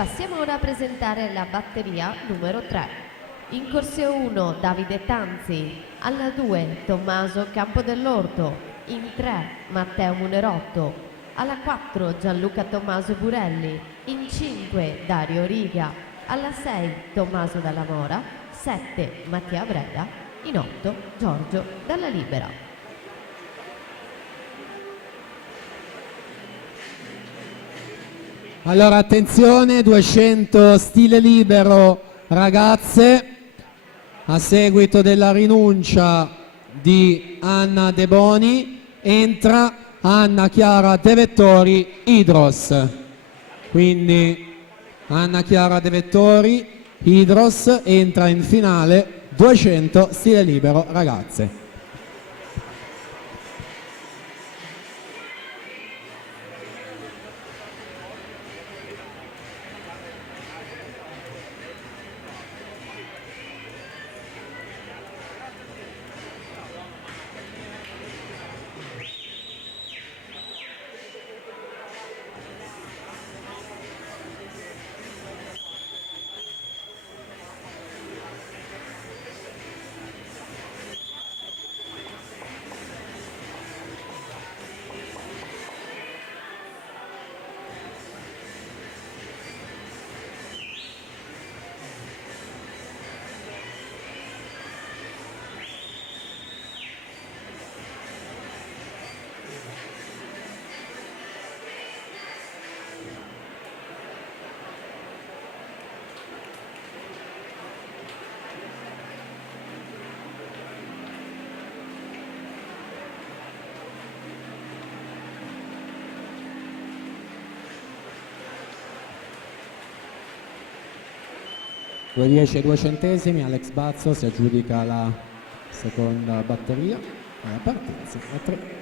Passiamo ora a presentare la batteria numero 3. In corsia 1 Davide Tanzi, alla 2 Tommaso Campodell'Orto, in 3 Matteo Munerotto, alla 4 Gianluca Tommaso Burelli, in 5 Dario Riga, alla 6 Tommaso Dalla Mora, 7 Mattia Breda, in 8 Giorgio Dalla Libera. Allora attenzione, 200 stile libero ragazze, a seguito della rinuncia di Anna De Boni entra Anna Chiara De Vettori Hydros. Quindi Anna Chiara De Vettori Hydros entra in finale 200 stile libero ragazze. $2,10 Alex Bazzo si aggiudica la seconda batteria. Partenza a 3.